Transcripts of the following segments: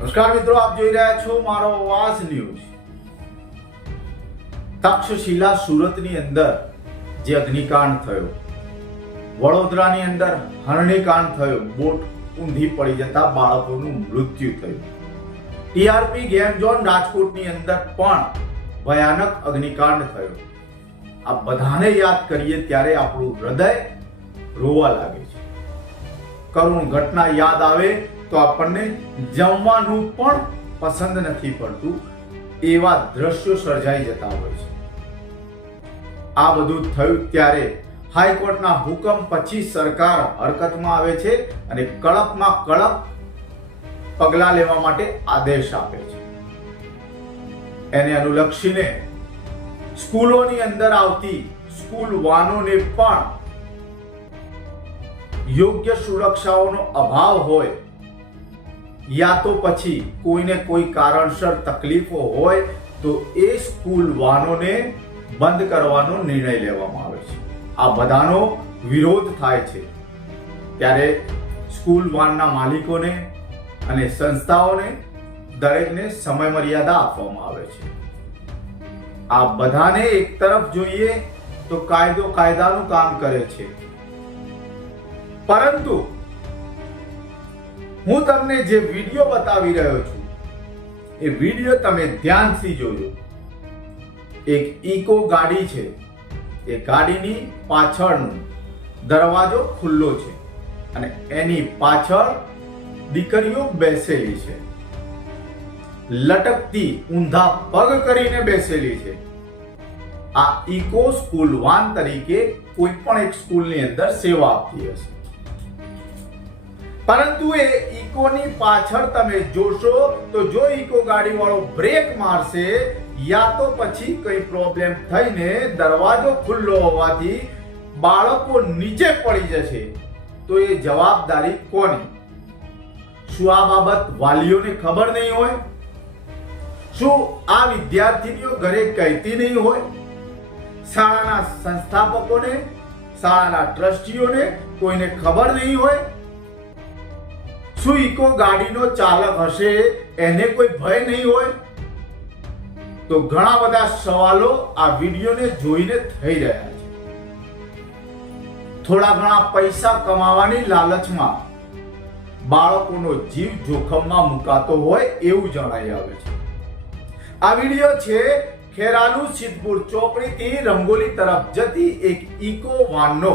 નમસ્કાર મિત્રો, આપ જોઈ રહ્યા છો મારો વાસ ન્યૂઝ. તક્ષશિલા સુરતની અંદર જે અગ્નિકાંડ થયો, વડોદરાની અંદર હરણીકાંડ થયો, બોટ ઊંધી પડી જતા બાળકોનું મૃત્યુ થયું. ટીઆરપી ગેમ ઝોન રાજકોટની અંદર પણ ભયાનક અગ્નિકાંડ થયો. આ બધાને યાદ કરીએ ત્યારે આપણું હૃદય રોવા લાગે છે. કરુણ ઘટના યાદ આવે તો આપણને જમવાનું પણ પસંદ નથી પડતું, એવા દ્રશ્યો સર્જાઈ જતા હોય છે. આ બધું થયું ત્યારે હાઈકોર્ટના હુકમ પછી સરકાર હરકતમાં આવે છે અને કડકમાં કડક પગલાં લેવા માટે આદેશ આપે છે. એને અનુલક્ષીને સ્કૂલોની અંદર આવતી સ્કૂલ વાનોને પણ યોગ્ય સુરક્ષાઓનો અભાવ હોય યા તો પછી કોઈને કોઈ કારણસર તકલીફો હોય તો એ સ્કૂલ વાનોને બંધ કરવાનો નિર્ણય લેવામાં આવે છે આ બધાનો વિરોધ થાય છે ત્યારે સ્કૂલ વાનના માલિકોને અને સંસ્થાઓને દરેકને સમય મર્યાદા આપવામાં આવે છે આ બધાને એક તરફ જોઈએ તો કાયદો કાયદાનું કામ કરે છે પરંતુ હું તમને જે વીડિયો બતાવી રહ્યો છું, એ વીડિયો તમે ધ્યાનથી જોજો. એક ઇકો ગાડી છે. એ ગાડીની પાછળનો દરવાજો ખુલ્લો છે અને એની પાછળ દીકરીઓ બેસેલી છે. લટકતી ઊંધા પગ કરીને બેસેલી છે. આ ઇકો સ્કૂલ વાન તરીકે કોઈ પણ એક સ્કૂલની અંદર સેવા આપતી હશે. પરંતુ એ ઇકોની પાછળ તમે જોશો, તો જો ઇકો ગાડી વાળો બ્રેક મારશે, યા તો પછી કઈ પ્રોબ્લેમ થઈને દરવાજો ખુલ્લો હોવાથી બાળકો નીચે પડી જશે. તો એ જવાબદારી કોની? શું આ બાબત વાલીઓને ખબર નહીં હોય? શું આ વિદ્યાર્થીનીઓ ઘરે કહેતી નહીં હોય? શાળાના સંસ્થાપકોને, શાળાના ટ્રસ્ટીઓને કોઈને ખબર નહીં હોય? શું ઇકો ગાડીનો ચાલક હશે? એને કોઈ ભય નહીં હોય? તો ઘણા બધા સવાલો આ વિડીયોને જોઈને થઈ રહ્યા છે. થોડા ઘણા પૈસા કમાવાની લાલચમાં બાળકોનો જીવ જોખમમાં મુકાતો હોય એવું જણાઈ આવે છે. આ વીડિયો છે ખેરાલુ સિદ્ધપુર ચોકડીથી રંગોલી તરફ જતી એક ઇકો વાનનો.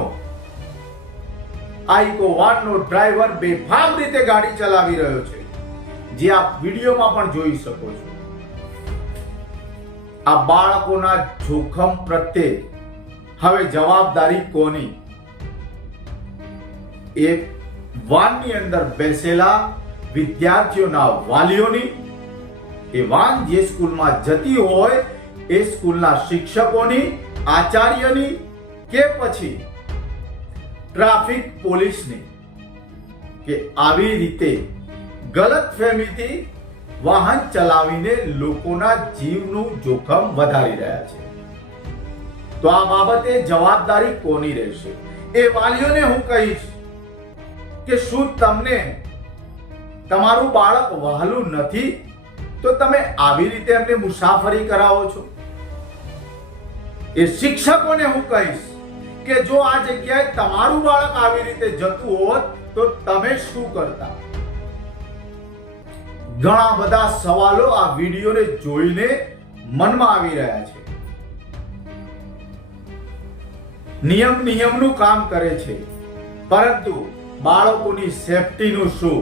આ વાનનો ડ્રાઈવર બેફામ રીતે ગાડી ચલાવી રહ્યો છે. જે આપ વિડીયોમાં પણ જોઈ શકો છો. આ બાળકોના જોખમ પ્રત્યે હવે જવાબદારી કોની? એ વાનની અંદર બેસેલા વિદ્યાર્થીઓના વાલીઓની. એ વાન જે સ્કૂલમાં જતી હોય, એ સ્કૂલના શિક્ષકોની, આચાર્યની કે પછી ટ્રાફિક પોલીસની કે આવી રીતે ગલત ફહેમીથી વાહન ચલાવીને લોકોના જીવનું જોખમ વધારી રહ્યા છે. તો આ બાબતે જવાબદારી કોની રહેશે? એ વાલીઓને હું કહીશ કે શું તમને તમારું બાળક વહાલું નથી, તો તમે આવી રીતે એમને મુસાફરી કરાવો છો? એ શિક્ષકોને હું કહીશ કે જો આ જગ્યાએ તમારું બાળક આવી રીતે જતું હોત, તો તમે શું કરતા? ઘણા બધા સવાલો આ વિડીયોને જોઈને મનમાં આવી રહ્યા છે. નિયમ નિયમનું કામ કરે છે, પરંતુ બાળકોની સેફટીનું શું?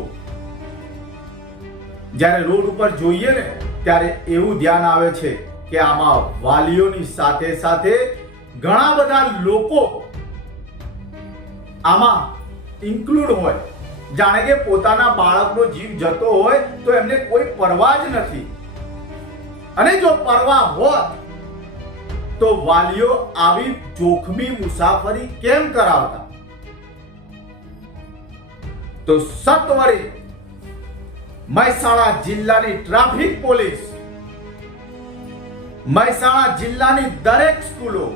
જ્યારે રોડ ઉપર જોઈએ ને, ત્યારે એવું ધ્યાન આવે છે કે આમાં વાલીઓની સાથે સાથે ઘણા બધા લોકો આમાં ઇન્ક્લુડ હોય. જાણે કે પોતાના બાળકનો જીવ જતો હોય તો એમને કોઈ પરવા જ નથી. અને જો પરવા હોત તો વાલીઓ આવી જોખમી મુસાફરી કેમ કરાવતા? તો સત્વરે મહેસાણા જિલ્લાની ટ્રાફિક પોલીસ, મહેસાણા જિલ્લાની દરેક સ્કૂલો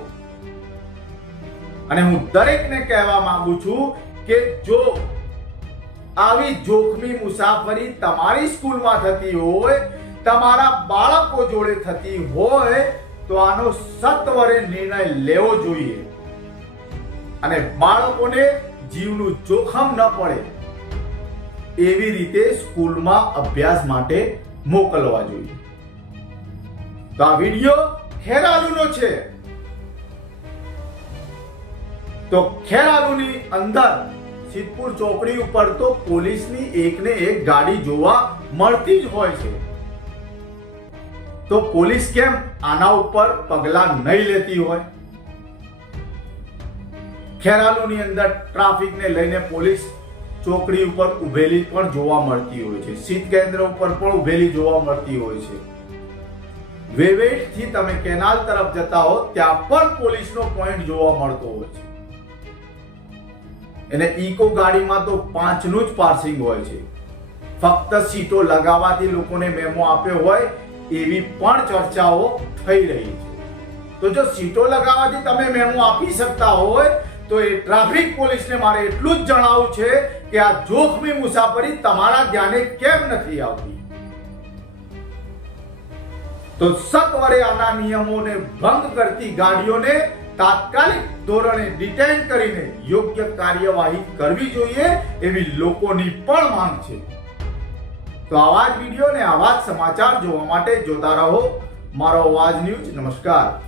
અને હું દરેકને કહેવા માંગુ છું કે જો આવી જોખમી મુસાફરી તમારી સ્કૂલમાં થતી હોય, તમારા બાળકો જોડે થતી હોય, તો આનો સત્વરે નિર્ણય લેવો જોઈએ. અને બાળકોને જીવનું જોખમ ન પડે, એવી રીતે સ્કૂલમાં અભ્યાસ માટે મોકલવા જોઈએ. તો આ વીડિયો ખેરાલુનો છે. તો ખેરાલુની અંદર સિદ્ધપુર ચોકડી ઉપર તો પોલીસની એકને એક ગાડી જોવા મળતી જ હોય છે. તો પોલીસ કેમ આના ઉપર પગલા નહીં લેતી હોય? ખેરાલુની અંદર ટ્રાફિકને લઈને પોલીસ ચોકડી ઉપર ઉભેલી પણ જોવા મળતી હોય છે. શીત કેન્દ્ર ઉપર પણ ઉભેલી જોવા મળતી હોય છે. વેવેટથી તમે કેનાલ તરફ જતા હો, ત્યાં પણ પોલીસનો પોઈન્ટ જોવા મળતો હોય છે. અને ઇકો ગાડીમાં તો પાંચનું જ પાર્સિંગ હોય છે. ફક્ત સીટો લગાવવાથી લોકોને મેમો આપ્યો હોય એવી પણ ચર્ચાઓ થઈ રહી છે. તો જો સીટો લગાવવાથી તમે મેમો આપી શકતા હોય, તો એ ટ્રાફિક પોલીસને મારે એટલું જ જણાવવું છે કે આ જોખમી મુસાફરી તમારા ધ્યાને કેમ નથી આવતી. તો સત્વરે આના નિયમોને ભંગ કરતી ગાડીઓને તાત્કાલિક ધોરણે ડિટેન કરીને યોગ્ય કાર્યવાહી કરવી જોઈએ એવી લોકોની પણ માંગ છે. તો આવા જ વીડિયો ને આવા જ સમાચાર જોવા માટે જોતા રહો. મારો અવાજ ન્યૂઝ, નમસ્કાર.